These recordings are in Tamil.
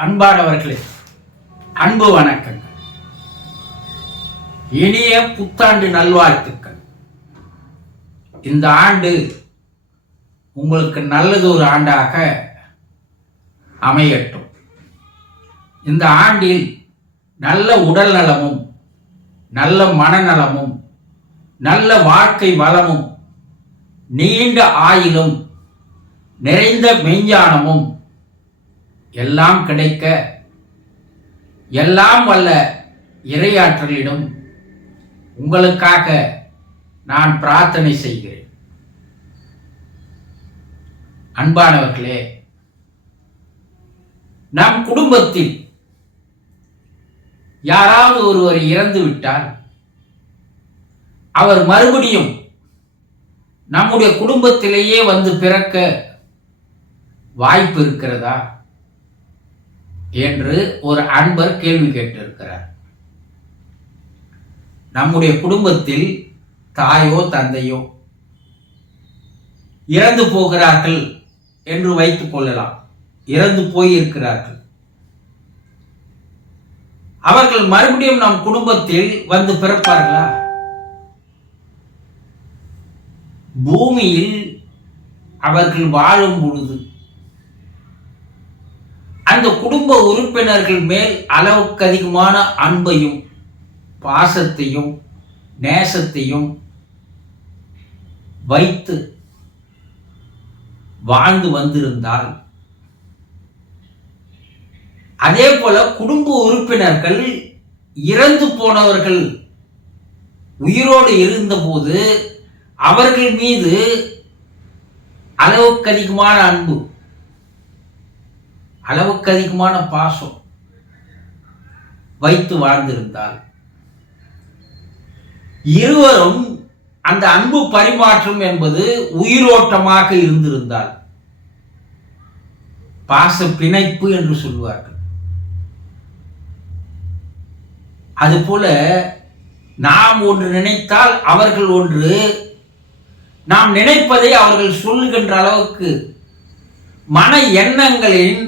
அன்பானவர்களே அன்பு வணக்கங்கள். இனிய புத்தாண்டு நல்வாழ்த்துக்கள். இந்த ஆண்டு உங்களுக்கு நல்லது ஒரு ஆண்டாக அமையட்டும். இந்த ஆண்டில் நல்ல உடல் நலமும் நல்ல மனநலமும் நல்ல வாழ்க்கை வளமும் நீண்ட ஆயிலும் நிறைந்த மெஞ்ஞானமும் எல்லாம் கிடைக்க எல்லாம் வல்ல இறையாற்றலிடம் உங்களுக்காக நான் பிரார்த்தனை செய்கிறேன். அன்பானவர்களே நம் குடும்பத்தில் யாராவது ஒருவர் இறந்து விட்டால் அவர் மறுபடியும் நம்முடைய குடும்பத்திலேயே வந்து பிறக்க வாய்ப்பு இருக்கிறதா? என்று ஒரு அன்பர் கேள்வி கேட்டிருக்கிறார். நம்முடைய குடும்பத்தில் தாயோ தந்தையோ இறந்து போகிறார்கள் என்று வைத்துக் கொள்ளலாம். இறந்து போயிருக்கிறார்கள். அவர்கள் மறுபடியும் நம் குடும்பத்தில் வந்து பிறப்பார்களா? பூமியில் அவர்கள் வாழும் பொழுது அந்த குடும்ப உறுப்பினர்கள் மேல் அளவுக்கு அதிகமான அன்பையும் பாசத்தையும் நேசத்தையும் வைத்து வாழ்ந்து வந்திருந்தால் அதே போல குடும்ப உறுப்பினர்கள் இறந்து போனவர்கள் உயிரோடு இருந்தபோது அவர்கள் மீது அளவுக்கு அதிகமான அன்பு அளவுக்கு அதிகமான பாசம் வைத்து வாழ்ந்திருந்தால் இருவரும் அந்த அன்பு பரிமாற்றம் என்பது உயிரோட்டமாக இருந்திருந்தால் பாச பிணைப்பு என்று சொல்வார்கள் அதுபோல நாம் ஒன்று நினைத்தால் அவர்கள் ஒன்று நாம் நினைப்பதை அவர்கள் சொல்லுகின்ற அளவுக்கு மன எண்ணங்களின்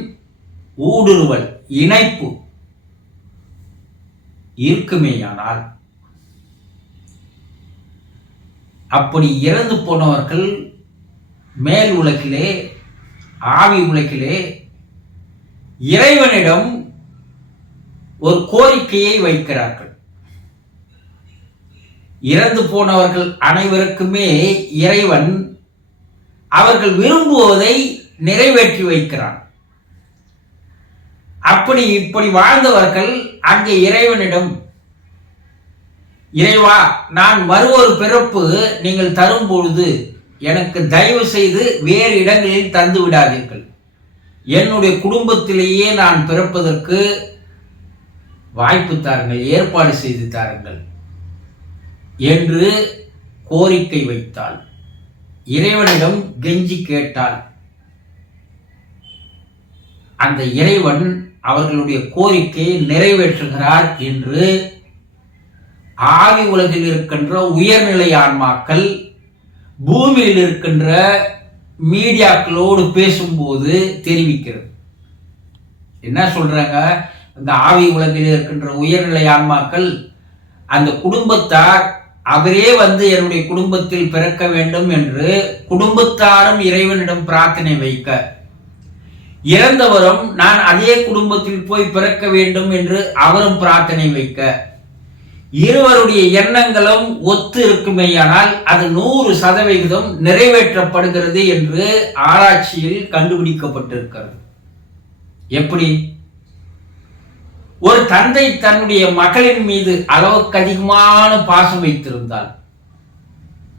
ஊடுருவல் இணைப்பு இருக்குமேயானால் அப்படி இறந்து போனவர்கள் மேல் உலகிலே ஆவி உலகிலே இறைவனிடம் ஒரு கோரிக்கையை வைக்கிறார்கள். இறந்து போனவர்கள் அனைவருக்குமே இறைவன் அவர்கள் விரும்புவதை நிறைவேற்றி வைக்கிறான். அப்படி இப்படி வாழ்ந்தவர்கள் அங்கே இறைவனிடம் இறைவா நான் மறுவொரு பிறப்பு நீங்கள் தரும் பொழுது எனக்கு தயவு செய்து வேறு இடங்களில் தந்து விடாதீர்கள். என்னுடைய குடும்பத்திலேயே நான் பிறப்பதற்கு வாய்ப்பு தாருங்கள் ஏற்பாடு செய்து தாருங்கள் என்று கோரிக்கை வைத்தாள். இறைவனிடம் கெஞ்சி கேட்டாள். அந்த இறைவன் அவர்களுடைய கோரிக்கையை நிறைவேற்றுகிறார் என்று ஆவி உலகில் இருக்கின்ற உயர்நிலை ஆன்மாக்கள் பூமியில் இருக்கின்ற மீடியாக்களோடு பேசும்போது தெரிவிக்கிறது. என்ன சொல்றாங்க? இந்த ஆவி உலகில் இருக்கின்ற உயர்நிலை ஆன்மாக்கள் அந்த குடும்பத்தார் அவரே வந்து என்னுடைய குடும்பத்தில் பிறக்க வேண்டும் என்று குடும்பத்தாரும் இறைவனிடம் பிரார்த்தனை வைக்க இறந்தவரும் நான் அதே குடும்பத்தில் போய் பிறக்க வேண்டும் என்று அவரும் பிரார்த்தனை வைக்க. இருவருடைய எண்ணங்களும் ஒத்து இருக்குமேயானால் அது நூறு சதவிகிதம் நிறைவேற்றப்படுகிறது என்று ஆராய்ச்சியில் கண்டுபிடிக்கப்பட்டிருக்கிறது. எப்படி? ஒரு தந்தை தன்னுடைய மகளின் மீது அளவுக்கு அதிகமான பாசம் வைத்திருந்தால்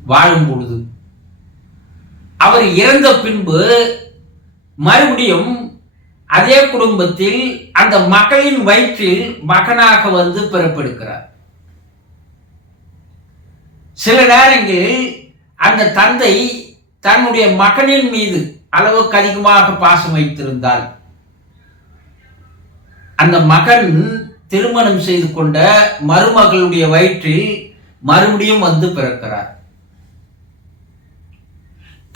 வாழும் பொழுது அவர் இறந்த பின்பு மறுபடியும் அதே குடும்பத்தில் அந்த மகளின் வயிற்றில் மகனாக வந்து பிறப்பெடுக்கிறார். சில நேரங்களில் அந்த தந்தை தன்னுடைய மகனின் மீது அளவுக்கு அதிகமாக பாசம் வைத்திருந்தால் அந்த மகன் திருமணம் செய்து கொண்ட மருமகளுடைய வயிற்றில் மறுபடியும் வந்து பிறக்கிறார்.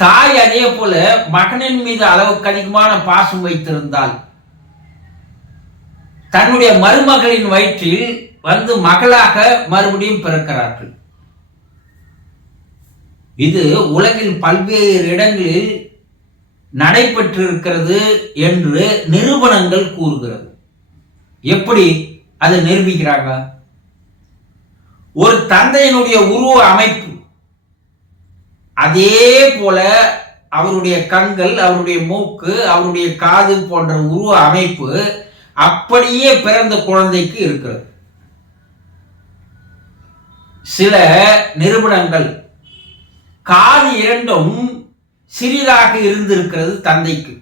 தாய் அதே போல மகனின் மீது அளவுக்கு அதிகமான பாசம் வைத்திருந்தால் தன்னுடைய மருமகளின் வயிற்றில் வந்து மகளாக மறுபடியும் பிறக்கிறார்கள். இது உலகில் பல்வேறு இடங்களில் நடைபெற்றிருக்கிறது என்று நிறுவனங்கள் கூறுகிறது. எப்படி அதை நிரூபிக்கிறாங்க? ஒரு தந்தையினுடைய உருவ அமைப்பு அதே போல அவருடைய கண்கள் அவருடைய மூக்கு அவருடைய காது போன்ற உருவ அமைப்பு அப்படியே பிறந்த குழந்தைக்கு இருக்கிறது. சில நிறுவனங்கள் காது இரண்டும் சிறிதாக இருந்திருக்கிறது தந்தைக்கு.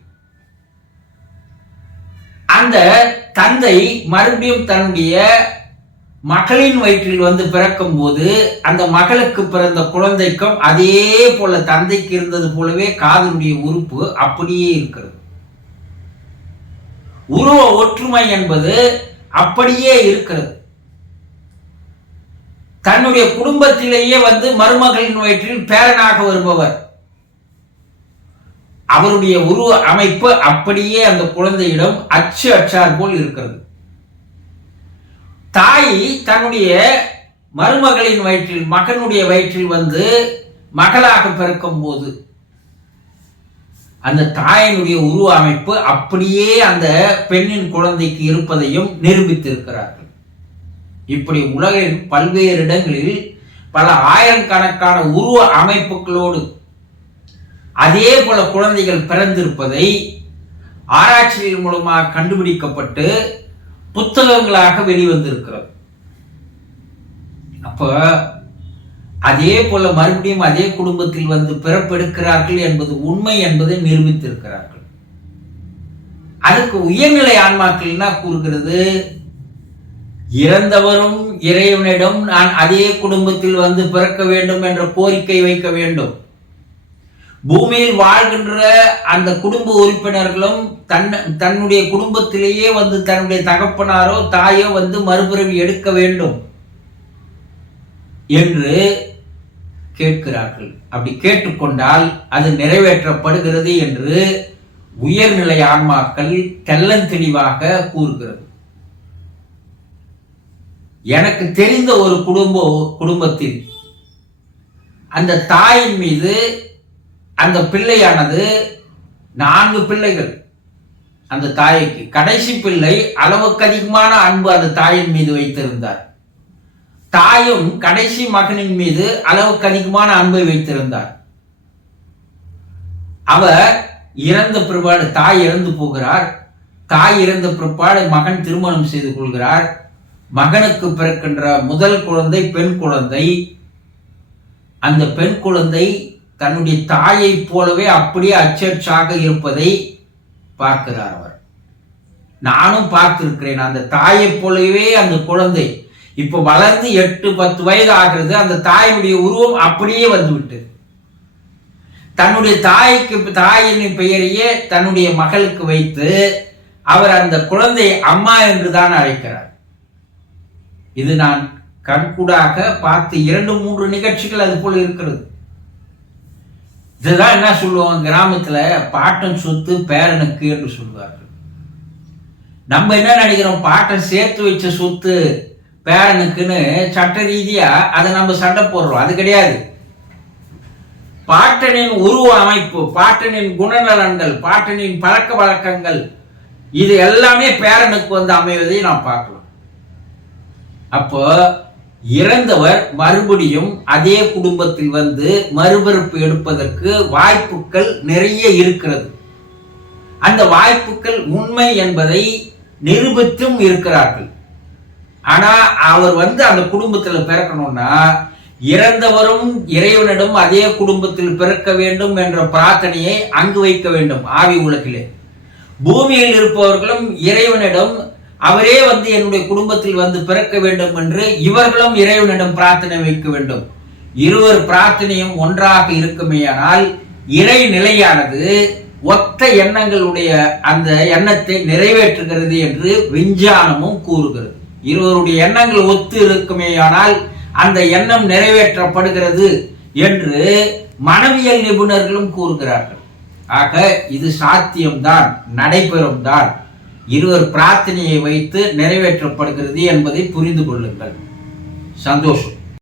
அந்த தந்தை மறுபடியும் தன்னுடைய மகளின் வயிற்றில் வந்து பிறக்கும் போது அந்த மகளுக்கு பிறந்த குழந்தைக்கும் அதே போல தந்தைக்கு இருந்தது போலவே காதனுடைய உறுப்பு அப்படியே இருக்கிறது. உருவ ஒற்றுமை என்பது அப்படியே இருக்கிறது. தன்னுடைய குடும்பத்திலேயே வந்து மருமகளின் வயிற்றில் பேரனாக வருபவர். அவருடைய உருவ அமைப்பு அப்படியே அந்த குழந்தையிடம் அச்சு அச்சார் போல் இருக்கிறது. தாய் தன்னுடைய மருமகளின் வயிற்றில் மகனுடைய வயிற்றில் வந்து மகளாக பிறக்கும் போது அந்த தாயினுடைய உருவ அமைப்பு அப்படியே அந்த பெண்ணின் குழந்தைக்கு இருப்பதையும் நிரூபித்திருக்கிறார்கள். இப்படி உலகின் பல்வேறு இடங்களில் பல ஆயிரக்கணக்கான உருவ அமைப்புகளோடு அதே போல குழந்தைகள் பிறந்திருப்பதை ஆராய்ச்சிகள் மூலமாக கண்டுபிடிக்கப்பட்டு புத்தகங்களாக வெளிவந்திருக்கிறது. அப்போ அதே போல மறுபடியும் அதே குடும்பத்தில் வந்து பிறப்பெடுக்கிறார்கள் என்பது உண்மை என்பதை நிரூபித்திருக்கிறார்கள். அதுக்கு உயர்நிலை ஆன்மாக்கள் என்ன கூறுகிறது? இறந்தவரும் இறைவனிடம் நான் அதே குடும்பத்தில் வந்து பிறக்க வேண்டும் என்ற கோரிக்கை வைக்க வேண்டும். பூமியில் வாழ்கின்ற அந்த குடும்ப உறுப்பினர்களும் தன் தன்னுடைய குடும்பத்திலேயே வந்து தன்னுடைய தகப்பனாரோ தாயோ வந்து மறுபிறவி எடுக்க வேண்டும் என்று கேட்கிறார்கள். அப்படி கேட்டுக்கொண்டால் அது நிறைவேற்றப்படுகிறது என்று உயர்நிலை ஆன்மாக்கள் தெள்ளந்தெளிவாக கூறுகிறது. எனக்கு தெரிந்த ஒரு குடும்ப குடும்பத்தில் அந்த தாயின் மீது அந்த பிள்ளையானது நான்கு பிள்ளைகள். அந்த தாய்க்கு. கடைசி பிள்ளை அளவுக்கு அதிகமான அன்பு அந்த தாயின் மீது வைத்திருந்தார். தாயும் கடைசி மகனின் மீது அளவுக்கு அதிகமான அன்பை வைத்திருந்தார். அவர் இறந்த பிற்பாடு தாய் இறந்து போகிறார். தாய் இறந்த பிற்பாடு மகன் திருமணம் செய்து கொள்கிறார். மகனுக்கு பிறக்கின்ற முதல் குழந்தை பெண் குழந்தை. அந்த பெண் குழந்தை தன்னுடைய தாயைப் போலவே அப்படியே அச்சர்ச்சாக இருப்பதை பார்க்கிறார் அவர். நானும் பார்த்திருக்கிறேன் அந்த தாயை போலவே அந்த குழந்தை இப்போ வளர்ந்து எட்டு பத்து வயது ஆகிறது. அந்த தாயினுடைய உருவம் அப்படியே வந்துவிட்டு தன்னுடைய தாய்க்கு தாயின் பெயரையே தன்னுடைய மகளுக்கு வைத்து அவர் அந்த குழந்தையை அம்மா என்று தான் அழைக்கிறார். இது நான் கண்கூடாக பார்த்து இரண்டு மூன்று நிகழ்ச்சிகள் அது போல இருக்கிறது. இதுதான் என்ன சொல்லுவோம் கிராமத்தில் பாட்டன் சொத்து பேரனுக்கு என்று சொல்வார்கள். நம்ம என்ன நினைக்கிறோம் பாட்டன் சேர்த்து வச்ச சொத்து பேரனுக்குன்னு சட்ட ரீதியாக அதை நம்ம சண்டை போடுறோம். அது கிடையாது. பாட்டனின் உருவ அமைப்பு பாட்டனின் குணநலன்கள் பாட்டனின் பழக்க வழக்கங்கள் இது எல்லாமே பேரனுக்கு வந்து அமைவதை நாம் பார்க்கலாம். அப்போ இறந்தவர் மறுபடியும் அதே குடும்பத்தில் வந்து மறுபிறப்பு எடுப்பதற்கு வாய்ப்புகள் நிறைய இருக்கிறது. அந்த வாய்ப்புகள் உண்மை என்பதை நிரூபித்தும் இருக்கிறார்கள். ஆனா அவர் வந்து அந்த குடும்பத்துல பிறக்கணும்னா இறந்தவரும் இறைவனிடம் அதே குடும்பத்தில் பிறக்க வேண்டும் என்ற பிரார்த்தனையை அங்கு வைக்க வேண்டும் ஆவி உலகிலே. பூமியில் இருப்பவர்களும் இறைவனிடம் அவரே வந்து என்னுடைய குடும்பத்தில் வந்து பிறக்க வேண்டும் என்று இவர்களும் இறைவனிடம் பிரார்த்தனை வைக்க வேண்டும். இருவர் பிரார்த்தனையும் ஒன்றாக இருக்குமேயானால் இறை நிலையானது ஒத்த எண்ணங்களுடைய அந்த எண்ணத்தை நிறைவேற்றுகிறது என்று விஞ்ஞானமும் கூறுகிறது. இருவருடைய எண்ணங்கள் ஒத்து இருக்குமேயானால் அந்த எண்ணம் நிறைவேற்றப்படுகிறது என்று மனவியல் நிபுணர்களும் கூறுகிறார்கள். ஆக இது சாத்தியம்தான் நடைபெறும் தான் இருவர் பிரார்த்தனையை வைத்து நிறைவேற்றப்படுகிறது என்பதை புரிந்து கொள்ளுங்கள். சந்தோஷம்.